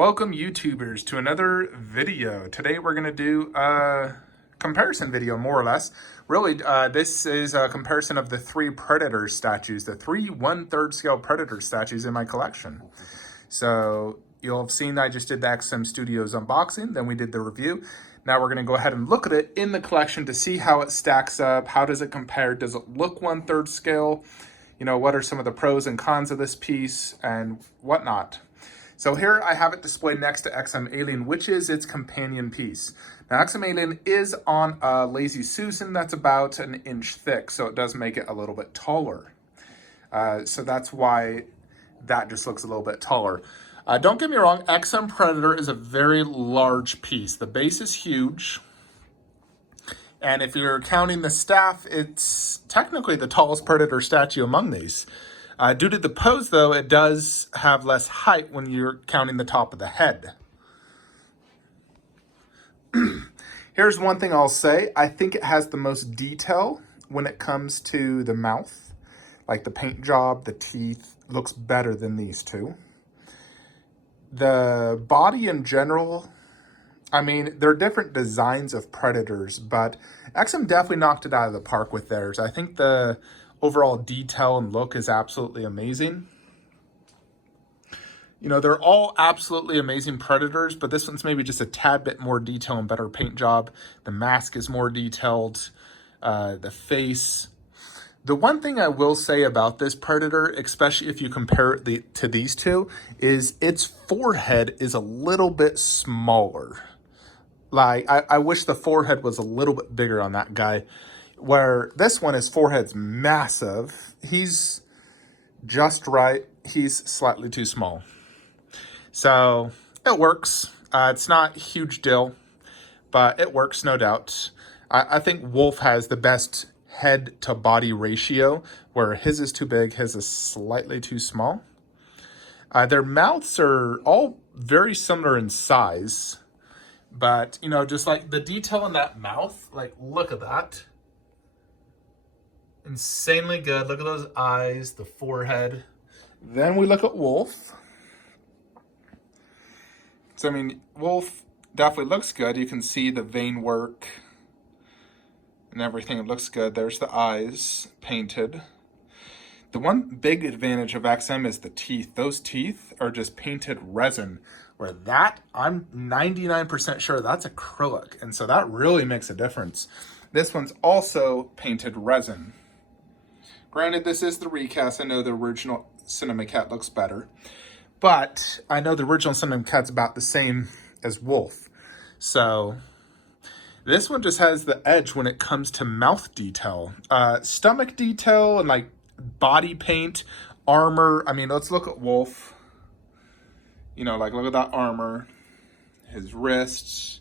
Welcome YouTubers to another video. Today we're going to do a comparison video, more or less. Really, this is a comparison of the three Predator statues, the three 1/3 scale Predator statues in my collection. So you'll have seen I just did the XM Studios unboxing, then we did the review. Now we're going to go ahead and look at it in the collection to see how it stacks up. How does it compare? Does it look 1/3 scale? You know, what are some of the pros and cons of this piece and whatnot? So here I have it displayed next to XM Alien, which is its companion piece. Now XM Alien is on a Lazy Susan that's about 1 inch thick, so it does make it a little bit taller. So that's why that just looks a little bit taller. Don't get me wrong, XM Predator is a very large piece. The base is huge. And if you're counting the staff, it's technically the tallest Predator statue among these. Due to the pose, though, it does have less height when you're counting the top of the head. Here's one thing I'll say. I think it has the most detail when it comes to the mouth. Like the paint job, the teeth, looks better than these two. The body in general, I mean, there are different designs of Predators, but XM definitely knocked it out of the park with theirs. I think the overall detail and look is absolutely amazing. You know, they're all absolutely amazing Predators, but this one's maybe just a tad bit more detail and better paint job. The mask is more detailed, the face. The one thing I will say about this Predator, especially if you compare it to these two, is its forehead is a little bit smaller. Like, I wish the forehead was a little bit bigger on that guy. Where this one, his forehead's massive. He's just right. He's slightly too small. So it works. It's not a huge deal, but it works, no doubt. I think Wolf has the best head to body ratio, where his is too big, his is slightly too small. Their mouths are all very similar in size, but, you know, just like the detail in that mouth, like, look at that. Insanely good. Look at those eyes, the forehead. Then we look at Wolf. So, I mean, Wolf definitely looks good. You can see the vein work and everything. It looks good. There's the eyes painted. The one big advantage of XM is the teeth. Those teeth are just painted resin, where that, I'm 99% sure that's acrylic. And so that really makes a difference. This one's also painted resin. Granted, this is the recast. I know the original Cinema Cat looks better. But I know the original Cinema Cat's about the same as Wolf. So this one just has the edge when it comes to mouth detail. Stomach detail and like body paint, armor. I mean, let's look at Wolf. You know, like look at that armor. His wrists,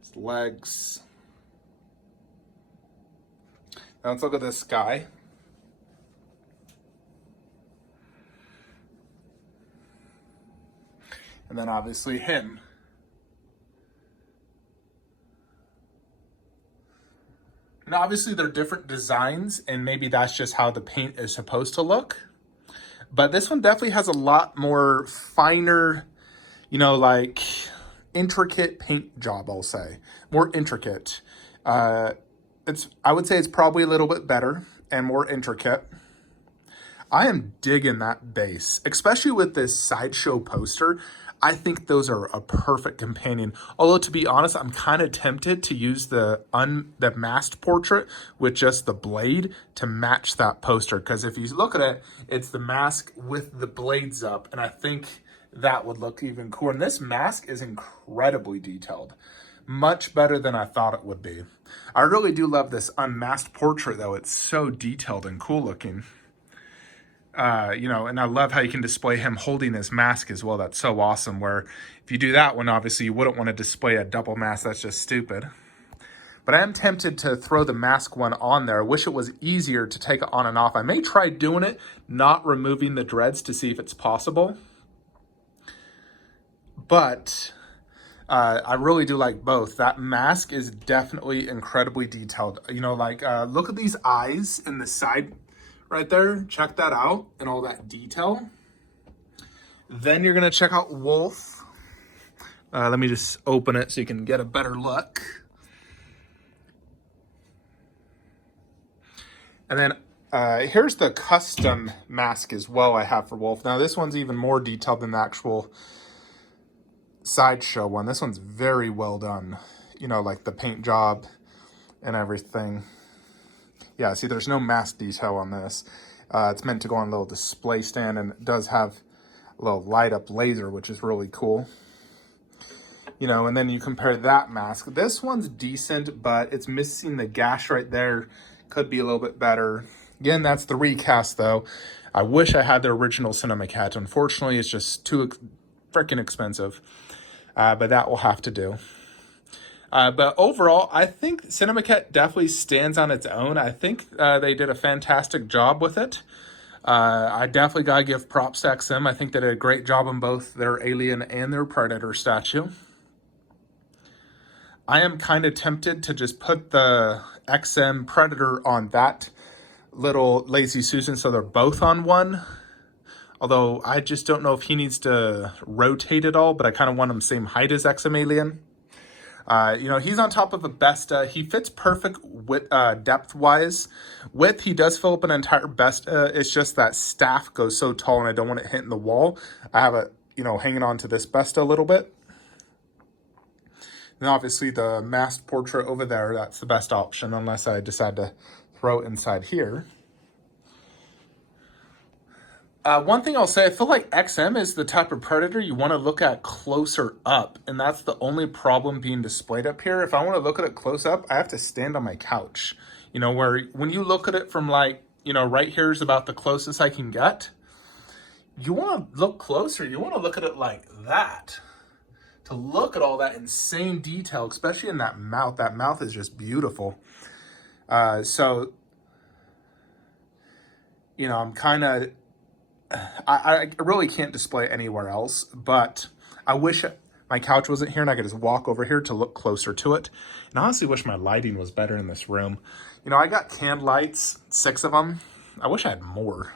his legs. Now let's look at this guy. And then obviously him. And obviously they're different designs, and maybe that's just how the paint is supposed to look. But this one definitely has a lot more finer, you know, like intricate paint job, I'll say. More intricate. I would say it's probably a little bit better and more intricate. I am digging that base, especially with this sideshow poster. I think those are a perfect companion. Although, to be honest, I'm kind of tempted to use the masked portrait with just the blade to match that poster. Because if you look at it, it's the mask with the blades up. And I think that would look even cooler. And this mask is incredibly detailed. Much better than I thought it would be. I really do love this unmasked portrait, though. It's so detailed and cool looking. You know, and I love how you can display him holding his mask as well. That's so awesome, where if you do that one, obviously you wouldn't want to display a double mask. That's just stupid. But I am tempted to throw the mask one on there. I wish it was easier to take it on and off. I may try doing it, not removing the dreads, to see if it's possible. But I really do like both. That mask is definitely incredibly detailed. You know, like, look at these eyes in the side right there. Check that out and all that detail. Then you're going to check out Wolf. Let me just open it so you can get a better look. And then here's the custom mask as well I have for Wolf. Now this one's even more detailed than the actual Sideshow one. This one's very well done. You know, like the paint job and everything. Yeah, see, there's no mask detail on this. It's meant to go on a little display stand, and it does have a little light up laser, which is really cool. You know, and then you compare that mask. This one's decent, but it's missing the gash right there. Could be a little bit better. Again, that's the recast, though. I wish I had the original Cinemacat. Unfortunately, it's just too freaking expensive. But that will have to do. But overall, I think Cinemacat definitely stands on its own. I think they did a fantastic job with it. I definitely gotta give props to XM. I think they did a great job on both their Alien and their Predator statue. I am kind of tempted to just put the XM Predator on that little Lazy Susan so they're both on one. Although I just don't know if he needs to rotate it all, but I kind of want him same height as XM Alien. You know, he's on top of a Besta. He fits perfect with depth-wise. Width, he does fill up an entire Besta. It's just that staff goes so tall and I don't want it hitting the wall. I have it, you know, hanging on to this Besta a little bit. And obviously the masked portrait over there, that's the best option unless I decide to throw it inside here. One thing I'll say, I feel like XM is the type of Predator you want to look at closer up, and that's the only problem being displayed up here. If I want to look at it close up, I have to stand on my couch. You know, where when you look at it from like, you know, right here is about the closest I can get. You want to look closer. You want to look at it like that. To look at all that insane detail, especially in that mouth. That mouth is just beautiful. So, you know, I'm kind of... I really can't display it anywhere else, but I wish my couch wasn't here and I could just walk over here to look closer to it. And I honestly wish my lighting was better in this room. You know, I got canned lights, 6 of them. I wish I had more.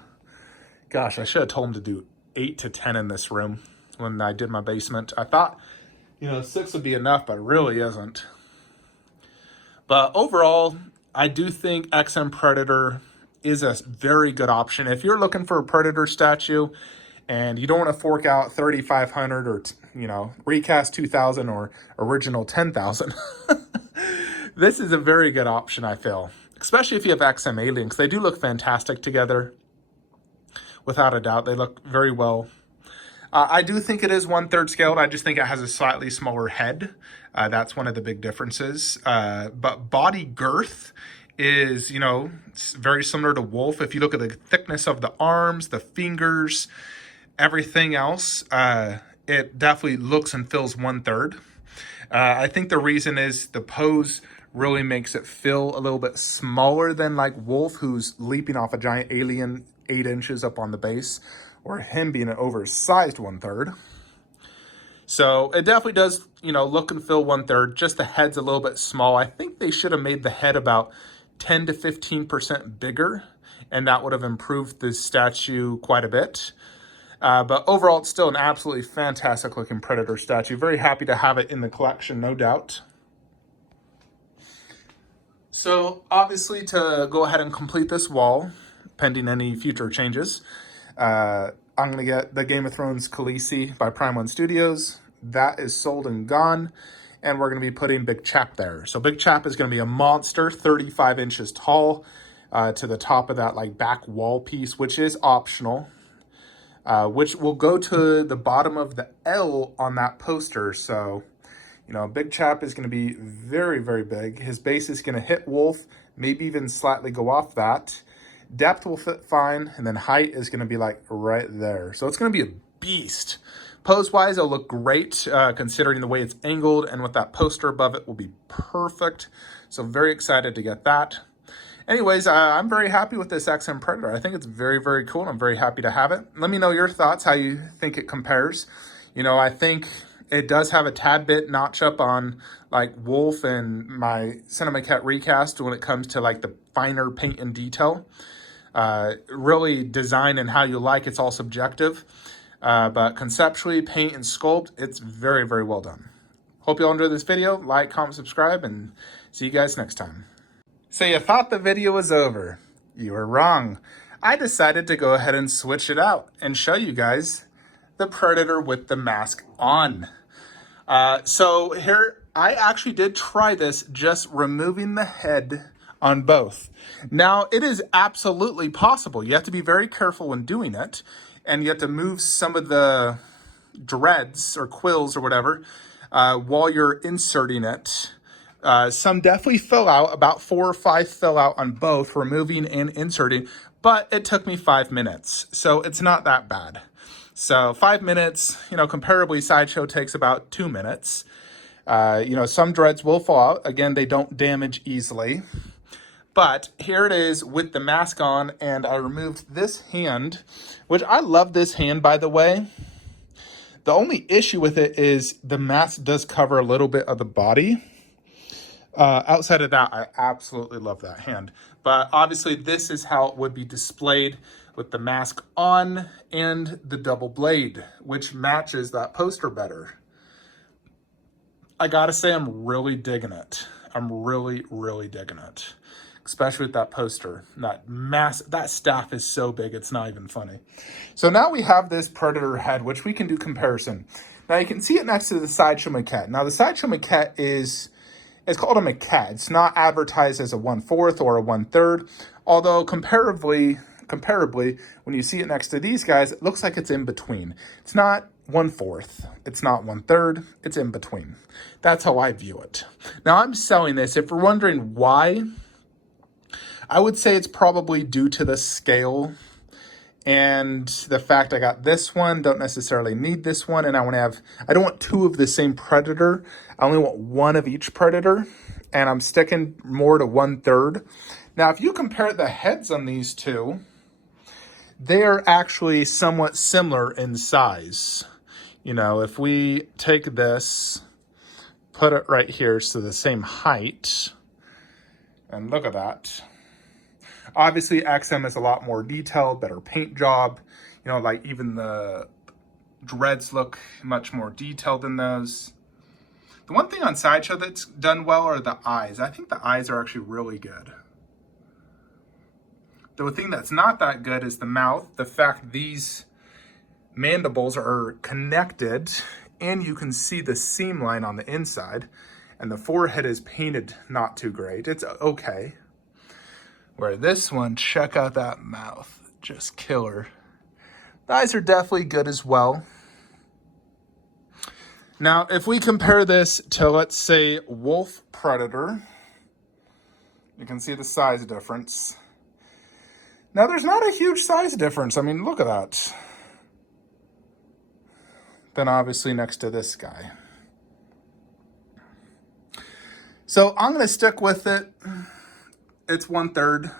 Gosh, I should have told him to do 8 to 10 in this room when I did my basement. I thought, you know, 6 would be enough, but it really isn't. But overall, I do think XM Predator is a very good option. If you're looking for a Predator statue and you don't want to fork out $3,500 or, you know, recast 2,000 or original 10,000, this is a very good option, I feel. Especially if you have XM Alien, because they do look fantastic together. Without a doubt, they look very well. I do think it is 1/3 scaled. I just think it has a slightly smaller head. That's one of the big differences. But body girth is, you know, it's very similar to Wolf. If you look at the thickness of the arms, the fingers, everything else, it definitely looks and feels 1/3. I think the reason is the pose really makes it feel a little bit smaller than like Wolf, who's leaping off a giant alien 8 inches up on the base, or him being an oversized 1/3. So it definitely does, you know, look and feel 1/3. Just the head's a little bit small. I think they should have made the head about 10 to 15% bigger, and that would have improved the statue quite a bit. But overall, it's still an absolutely fantastic looking Predator statue. Very happy to have it in the collection, no doubt. So obviously, to go ahead and complete this wall, pending any future changes, I'm going to get the Game of Thrones Khaleesi by Prime One Studios. That is sold and gone. And we're going to be putting Big Chap there. So Big Chap is going to be a monster, 35 inches tall, to the top of that like back wall piece, which is optional, which will go to the bottom of the L on that poster. So, you know, Big Chap is going to be very, very big. His base is going to hit Wolf, maybe even slightly go off that. Depth will fit fine, and then height is going to be like right there. So it's going to be a beast. Pose-wise, it'll look great, considering the way it's angled, and with that poster above it will be perfect. So very excited to get that. Anyways, I'm very happy with this XM Predator. I think it's very, very cool, and I'm very happy to have it. Let me know your thoughts, how you think it compares. You know, I think it does have a tad bit notch up on like Wolf and my Cinemacat recast when it comes to like the finer paint and detail. Really design and how you like, it's all subjective. But conceptually, paint and sculpt, it's very, very well done. Hope you all enjoyed this video. Like, comment, subscribe, and see you guys next time. So you thought the video was over. You were wrong. I decided to go ahead and switch it out and show you guys the Predator with the mask on. So here, I actually did try this, just removing the head on both. Now, it is absolutely possible. You have to be very careful when doing it, and you have to move some of the dreads or quills or whatever while you're inserting it. Some definitely fell out, about 4 or 5 fell out on both, removing and inserting, but it took me 5 minutes, so it's not that bad. So 5 minutes, comparably, Sideshow takes about 2 minutes. Some dreads will fall out. Again, they don't damage easily. But here it is with the mask on, and I removed this hand, which I love this hand, by the way. The only issue with it is the mask does cover a little bit of the body. Outside of that, I absolutely love that hand. But obviously, this is how it would be displayed with the mask on and the double blade, which matches that poster better. I gotta say, I'm really digging it. I'm really, really digging it. Especially with that poster. That staff is so big, it's not even funny. So now we have this Predator head, which we can do comparison. Now you can see it next to the Sideshow maquette. Now the Sideshow maquette it's called a maquette. It's not advertised as a 1/4 or a 1/3, although comparably, when you see it next to these guys, it looks like it's in between. It's not 1/4, it's not 1/3, it's in between. That's how I view it. Now I'm selling this. If you're wondering why, I would say it's probably due to the scale and the fact I got this one, don't necessarily need this one, and I don't want 2 of the same Predator. I only want 1 of each Predator, and I'm sticking more to 1/3. Now, if you compare the heads on these two, they are actually somewhat similar in size. If we take this, put it right here, so the same height, and look at that. Obviously, XM is a lot more detailed, better paint job. Like even the dreads look much more detailed than those. The one thing on Sideshow that's done well are the eyes. I think the eyes are actually really good. The thing that's not that good is the mouth. The fact these mandibles are connected, and you can see the seam line on the inside, and the forehead is painted not too great. It's okay. Where this one, check out that mouth, just killer. The eyes are definitely good as well. Now, if we compare this to, let's say, Wolf Predator, you can see the size difference. Now, there's not a huge size difference. I mean, look at that. Then obviously next to this guy. So I'm going to stick with it. It's 1/3,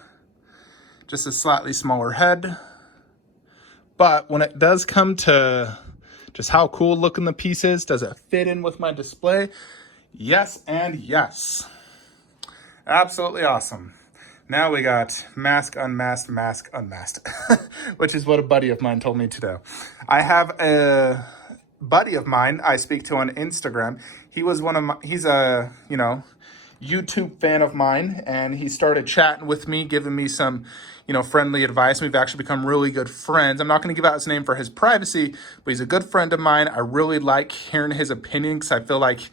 just a slightly smaller head. But when it does come to just how cool looking the piece is, does it fit in with my display? Yes and yes. Absolutely awesome. Now we got mask, unmasked, mask, unmasked, which is what a buddy of mine told me to do. I have a buddy of mine I speak to on Instagram. He's a, YouTube fan of mine, and he started chatting with me, giving me some, friendly advice. We've actually become really good friends. I'm not going to give out his name for his privacy, but he's a good friend of mine. I really like hearing his opinion because I feel like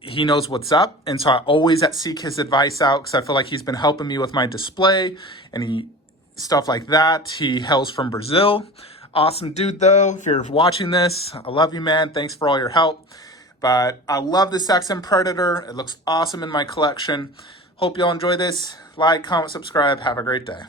he knows what's up. And so I always seek his advice out because I feel like he's been helping me with my display and stuff like that. He hails from Brazil. Awesome dude, though. If you're watching this, I love you, man. Thanks for all your help. But I love this XM Predator. It looks awesome in my collection. Hope y'all enjoy this. Like, comment, subscribe. Have a great day.